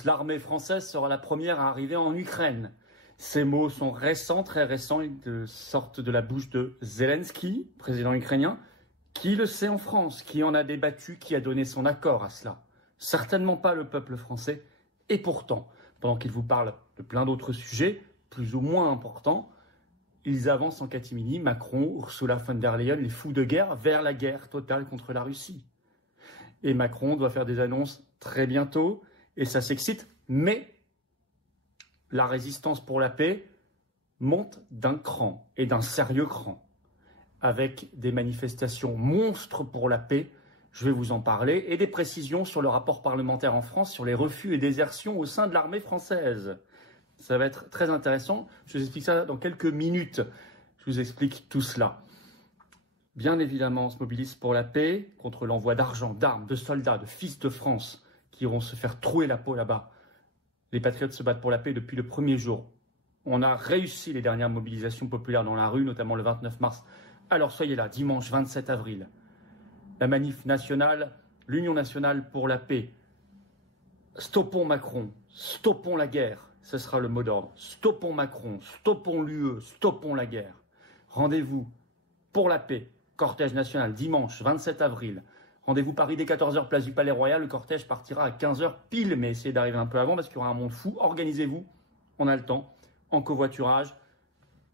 tous, l'armée française sera la première à arriver en Ukraine. Ces mots sont récents, très récents, ils sortent de la bouche de Zelensky, président ukrainien. Qui le sait en France? Qui en a débattu? Qui a donné son accord à cela? Certainement pas le peuple français. Et pourtant, pendant qu'il vous parle de plein d'autres sujets, plus ou moins importants, ils avancent en catimini, Macron, Ursula von der Leyen, les fous de guerre, vers la guerre totale contre la Russie. Et Macron doit faire des annonces très bientôt, et ça s'excite, mais la résistance pour la paix monte d'un cran, et d'un sérieux cran, avec des manifestations monstres pour la paix, je vais vous en parler, et des précisions sur le rapport parlementaire en France sur les refus et désertions au sein de l'armée française. Ça va être très intéressant, je vous explique ça dans quelques minutes, je vous explique tout cela. Bien évidemment, on se mobilise pour la paix, contre l'envoi d'argent, d'armes, de soldats, de fils de France, qui iront se faire trouer la peau là-bas. Les patriotes se battent pour la paix depuis le premier jour. On a réussi les dernières mobilisations populaires dans la rue, notamment le 29 mars. Alors soyez là, dimanche 27 avril. La manif nationale, l'Union nationale pour la paix. Stoppons Macron, stoppons la guerre, ce sera le mot d'ordre. Stoppons Macron, stoppons l'UE, stoppons la guerre. Rendez-vous pour la paix, cortège national, dimanche 27 avril. Rendez-vous Paris dès 14h, place du Palais Royal. Le cortège partira à 15h pile, mais essayez d'arriver un peu avant parce qu'il y aura un monde fou. Organisez-vous, on a le temps, en covoiturage.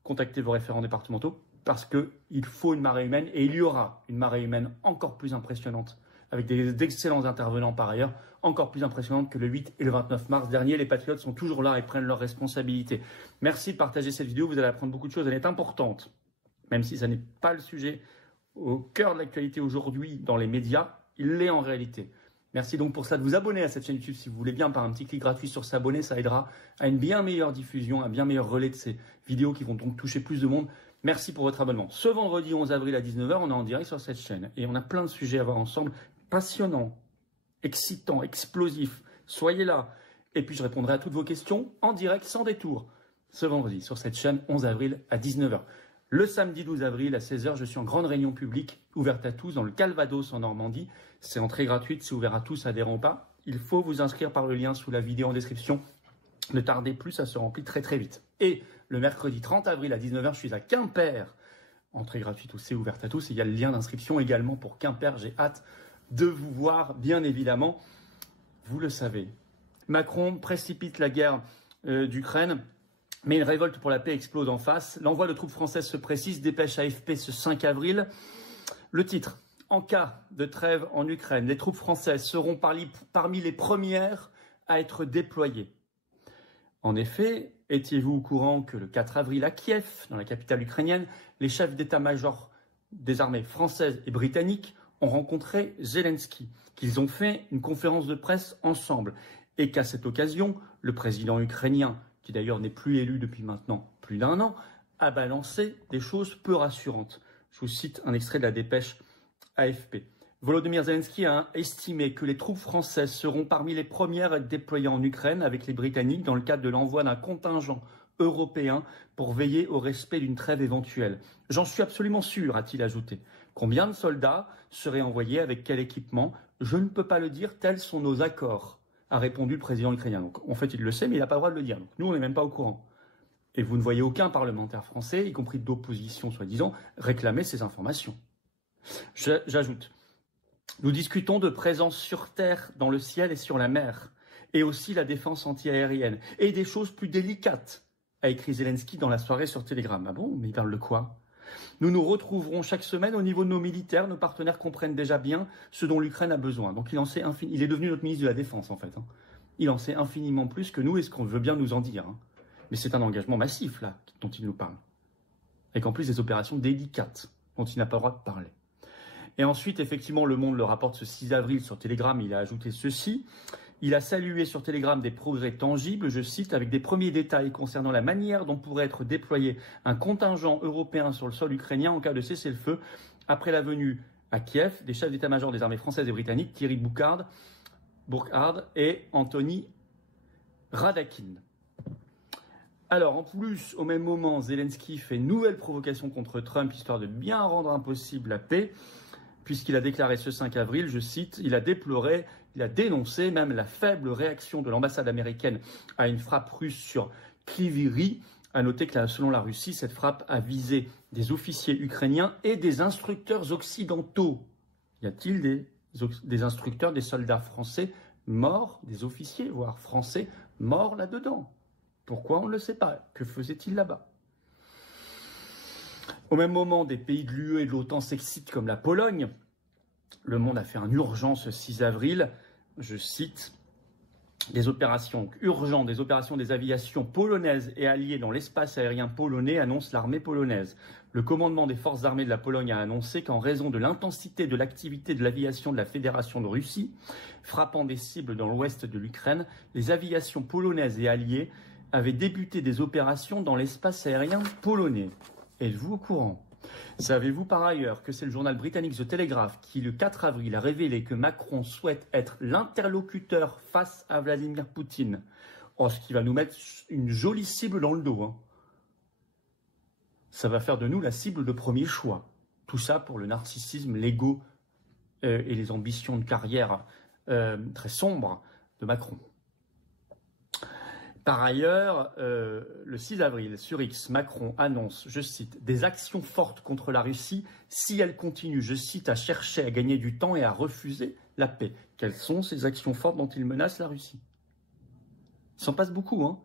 Contactez vos référents départementaux parce qu'il faut une marée humaine et il y aura une marée humaine encore plus impressionnante avec d'excellents intervenants par ailleurs, encore plus impressionnante que le 8 et le 29 mars dernier. Les patriotes sont toujours là et prennent leurs responsabilités. Merci de partager cette vidéo, vous allez apprendre beaucoup de choses, elle est importante. Même si ça n'est pas le sujet au cœur de l'actualité aujourd'hui dans les médias, il l'est en réalité. Merci donc pour ça de vous abonner à cette chaîne YouTube si vous voulez bien, par un petit clic gratuit sur s'abonner, ça aidera à une bien meilleure diffusion, un bien meilleur relais de ces vidéos qui vont donc toucher plus de monde. Merci pour votre abonnement. Ce vendredi 11 avril à 19h, on est en direct sur cette chaîne et on a plein de sujets à voir ensemble, passionnants, excitants, explosifs. Soyez là et puis je répondrai à toutes vos questions en direct sans détour ce vendredi sur cette chaîne 11 avril à 19h. Le samedi 12 avril à 16h, je suis en grande réunion publique ouverte à tous dans le Calvados en Normandie. C'est entrée gratuite, c'est ouvert à tous, adhérents ou pas. Il faut vous inscrire par le lien sous la vidéo en description. Ne tardez plus, ça se remplit très très vite. Et le mercredi 30 avril à 19h, je suis à Quimper. Entrée gratuite ou c'est ouverte à tous. Et il y a le lien d'inscription également pour Quimper. J'ai hâte de vous voir, bien évidemment. Vous le savez. Macron précipite la guerre d'Ukraine. Mais une révolte pour la paix explose en face. L'envoi de troupes françaises se précise, dépêche AFP ce 5 avril. Le titre, en cas de trêve en Ukraine, les troupes françaises seront parmi les premières à être déployées. En effet, étiez-vous au courant que le 4 avril à Kiev, dans la capitale ukrainienne, les chefs d'état-major des armées françaises et britanniques ont rencontré Zelensky, qu'ils ont fait une conférence de presse ensemble et qu'à cette occasion, le président ukrainien, qui d'ailleurs n'est plus élu depuis maintenant plus d'1 an, a balancé des choses peu rassurantes. Je vous cite un extrait de la dépêche AFP. Volodymyr Zelensky a estimé que les troupes françaises seront parmi les premières à être déployées en Ukraine avec les Britanniques dans le cadre de l'envoi d'un contingent européen pour veiller au respect d'une trêve éventuelle. J'en suis absolument sûr, a-t-il ajouté. Combien de soldats seraient envoyés avec quel équipement? Je ne peux pas le dire, tels sont nos accords, a répondu le président ukrainien. Donc, en fait, il le sait, mais il n'a pas le droit de le dire. Donc, nous, on n'est même pas au courant. Et vous ne voyez aucun parlementaire français, y compris d'opposition soi-disant, réclamer ces informations. J'ajoute, nous discutons de présence sur terre, dans le ciel et sur la mer, et aussi la défense antiaérienne, et des choses plus délicates, a écrit Zelensky dans la soirée sur Telegram. Ah bon, mais il parle de quoi? Nous nous retrouverons chaque semaine au niveau de nos militaires. Nos partenaires comprennent déjà bien ce dont l'Ukraine a besoin. Donc il en sait il est devenu notre ministre de la Défense en fait. Il en sait infiniment plus que nous et ce qu'on veut bien nous en dire. Mais c'est un engagement massif là dont il nous parle. Avec en plus des opérations délicates dont il n'a pas le droit de parler. Et ensuite, effectivement, Le Monde le rapporte ce 6 avril sur Telegram. Il a ajouté ceci. Il a salué sur Telegram des progrès tangibles, je cite, avec des premiers détails concernant la manière dont pourrait être déployé un contingent européen sur le sol ukrainien en cas de cessez-le-feu, après la venue à Kiev des chefs d'état-major des armées françaises et britanniques, Thierry Burkhard et Anthony Radakin. Alors, en plus, au même moment, Zelensky fait une nouvelle provocation contre Trump, histoire de bien rendre impossible la paix. puisqu'il a déclaré ce 5 avril, je cite, il a dénoncé même la faible réaction de l'ambassade américaine à une frappe russe sur Kryvyi. À noter que selon la Russie, cette frappe a visé des officiers ukrainiens et des instructeurs occidentaux. Y a-t-il des instructeurs, des soldats français morts, des officiers, voire français, morts là-dedans? Pourquoi on ne le sait pas? Que faisait-il là-bas? Au même moment, des pays de l'UE et de l'OTAN s'excitent comme la Pologne. Le Monde a fait un urgent ce 6 avril, je cite, des opérations urgentes, des opérations des aviations polonaises et alliées dans l'espace aérien polonais, annonce l'armée polonaise. Le commandement des forces armées de la Pologne a annoncé qu'en raison de l'intensité de l'activité de l'aviation de la Fédération de Russie, frappant des cibles dans l'ouest de l'Ukraine, les aviations polonaises et alliées avaient débuté des opérations dans l'espace aérien polonais. Êtes-vous au courant? Savez-vous par ailleurs que c'est le journal britannique The Telegraph qui, le 4 avril, a révélé que Macron souhaite être l'interlocuteur face à Vladimir Poutine? Oh, ce qui va nous mettre une jolie cible dans le dos. Hein. Ça va faire de nous la cible de premier choix. Tout ça pour le narcissisme, l'ego et les ambitions de carrière très sombres de Macron. Par ailleurs, le 6 avril, sur X, Macron annonce, je cite, des actions fortes contre la Russie si elle continue, je cite, à chercher à gagner du temps et à refuser la paix. Quelles sont ces actions fortes dont il menace la Russie? Il s'en passe beaucoup, hein.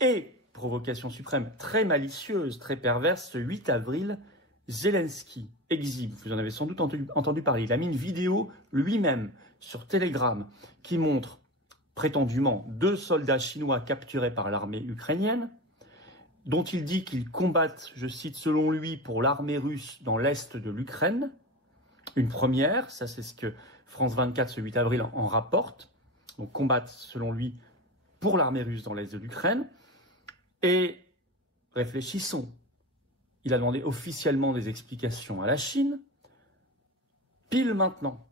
Et, provocation suprême, très malicieuse, très perverse, ce 8 avril, Zelensky exhibe, vous en avez sans doute entendu parler, il a mis une vidéo lui-même sur Telegram qui montre prétendument 2 soldats chinois capturés par l'armée ukrainienne, dont il dit qu'ils combattent, je cite, selon lui, pour l'armée russe dans l'est de l'Ukraine. Une première, ça c'est ce que France 24 ce 8 avril en rapporte, donc combattent selon lui pour l'armée russe dans l'est de l'Ukraine. Et réfléchissons, il a demandé officiellement des explications à la Chine, pile maintenant,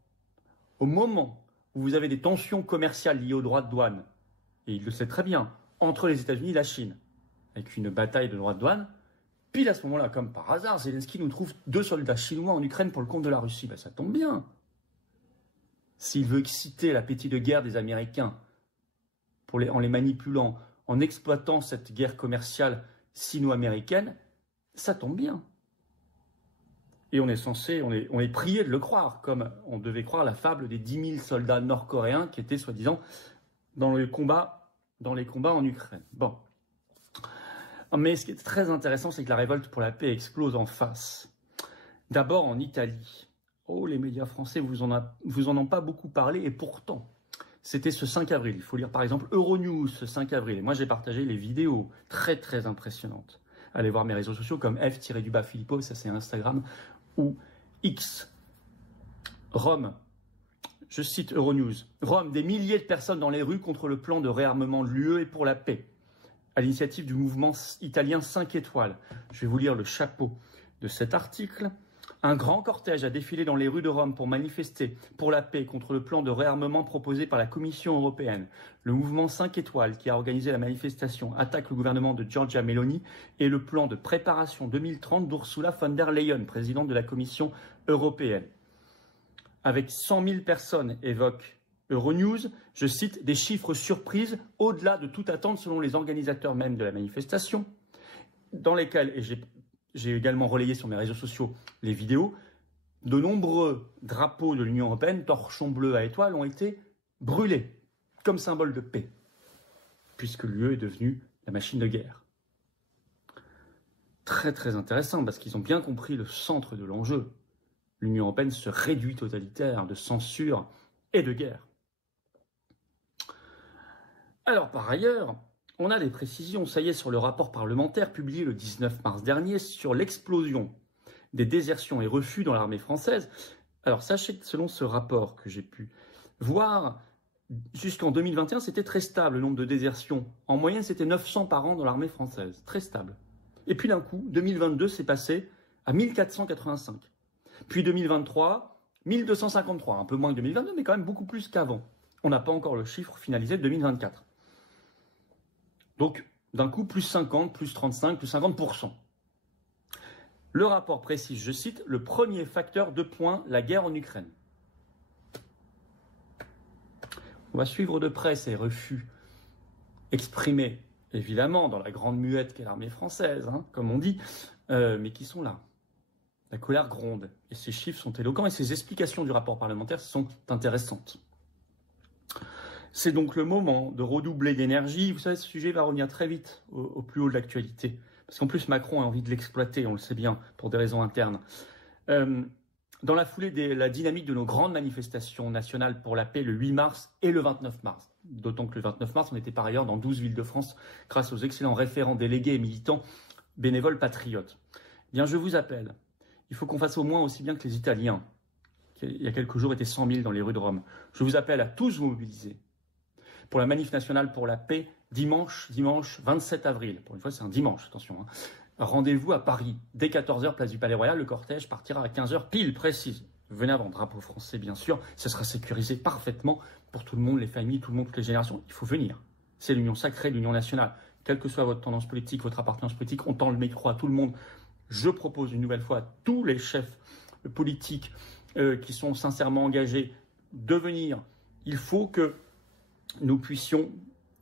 au moment où vous avez des tensions commerciales liées aux droits de douane, et il le sait très bien, entre les États-Unis et la Chine, avec une bataille de droits de douane, pile à ce moment-là, comme par hasard, Zelensky nous trouve 2 soldats chinois en Ukraine pour le compte de la Russie. Ben, ça tombe bien. S'il veut exciter l'appétit de guerre des Américains en les manipulant, en exploitant cette guerre commerciale sino-américaine, ça tombe bien. Et on est prié de le croire, comme on devait croire la fable des 10 000 soldats nord-coréens qui étaient soi-disant dans les combats en Ukraine. Bon. Mais ce qui est très intéressant, c'est que la révolte pour la paix explose en face. D'abord en Italie. Oh, les médias français vous en ont pas beaucoup parlé, et pourtant, c'était ce 5 avril. Il faut lire par exemple Euronews ce 5 avril. Et moi, j'ai partagé les vidéos très très impressionnantes. Allez voir mes réseaux sociaux comme F-Philippot, ça c'est Instagram, ou X. Rome, je cite Euronews, Rome, des milliers de personnes dans les rues contre le plan de réarmement de l'UE et pour la paix, à l'initiative du mouvement italien 5 étoiles. Je vais vous lire le chapeau de cet article. Un grand cortège a défilé dans les rues de Rome pour manifester pour la paix contre le plan de réarmement proposé par la Commission européenne. Le mouvement 5 étoiles qui a organisé la manifestation attaque le gouvernement de Giorgia Meloni et le plan de préparation 2030 d'Ursula von der Leyen, présidente de la Commission européenne. Avec 100 000 personnes, évoque Euronews, je cite, des chiffres surprises au-delà de toute attente selon les organisateurs même de la manifestation, dans lesquels, et j'ai également relayé sur mes réseaux sociaux les vidéos, de nombreux drapeaux de l'Union européenne, torchons bleus à étoiles, ont été brûlés comme symbole de paix, puisque l'UE est devenue la machine de guerre. Très très intéressant, parce qu'ils ont bien compris le centre de l'enjeu. L'Union européenne se réduit totalitaire de censure et de guerre. Alors par ailleurs, on a des précisions, ça y est, sur le rapport parlementaire publié le 19 mars dernier sur l'explosion des désertions et refus dans l'armée française. Alors sachez que selon ce rapport que j'ai pu voir, jusqu'en 2021, c'était très stable le nombre de désertions. En moyenne, c'était 900 par an dans l'armée française, très stable. Et puis d'un coup, 2022, c'est passé à 1485. Puis 2023, 1253, un peu moins que 2022, mais quand même beaucoup plus qu'avant. On n'a pas encore le chiffre finalisé de 2024. Donc, d'un coup, plus 50, plus 35, plus 50%. Le rapport précise, je cite, le premier facteur de point, la guerre en Ukraine. On va suivre de près ces refus exprimés, évidemment, dans la grande muette qu'est l'armée française, hein, comme on dit, mais qui sont là. La colère gronde, et ces chiffres sont éloquents, et ces explications du rapport parlementaire sont intéressantes. C'est donc le moment de redoubler d'énergie. Vous savez, ce sujet va revenir très vite au plus haut de l'actualité, parce qu'en plus Macron a envie de l'exploiter, on le sait bien, pour des raisons internes. Dans la foulée de la dynamique de nos grandes manifestations nationales pour la paix le 8 mars et le 29 mars, d'autant que le 29 mars, on était par ailleurs dans 12 villes de France grâce aux excellents référents, délégués et militants bénévoles patriotes. Eh bien, je vous appelle, il faut qu'on fasse au moins aussi bien que les Italiens, qui il y a quelques jours étaient 100 000 dans les rues de Rome. Je vous appelle à tous vous mobiliser pour la manif nationale pour la paix, dimanche 27 avril. Pour une fois, c'est un dimanche, attention, hein. Rendez-vous à Paris, dès 14h, place du Palais Royal. Le cortège partira à 15h, pile précise. Venez avant, drapeau français, bien sûr. Ce sera sécurisé parfaitement pour tout le monde, les familles, tout le monde, toutes les générations. Il faut venir. C'est l'union sacrée, l'union nationale. Quelle que soit votre tendance politique, votre appartenance politique, on tend le micro à tout le monde. Je propose une nouvelle fois à tous les chefs politiques qui sont sincèrement engagés de venir. Il faut que nous puissions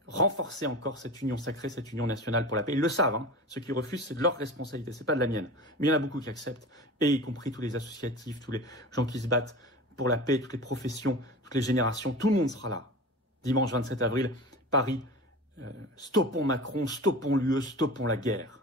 renforcer encore cette union sacrée, cette union nationale pour la paix. Ils le savent, hein. Ceux qui refusent, c'est de leur responsabilité, c'est pas de la mienne. Mais il y en a beaucoup qui acceptent, et y compris tous les associatifs, tous les gens qui se battent pour la paix, toutes les professions, toutes les générations, tout le monde sera là. Dimanche 27 avril, Paris, stoppons Macron, stoppons l'UE, stoppons la guerre.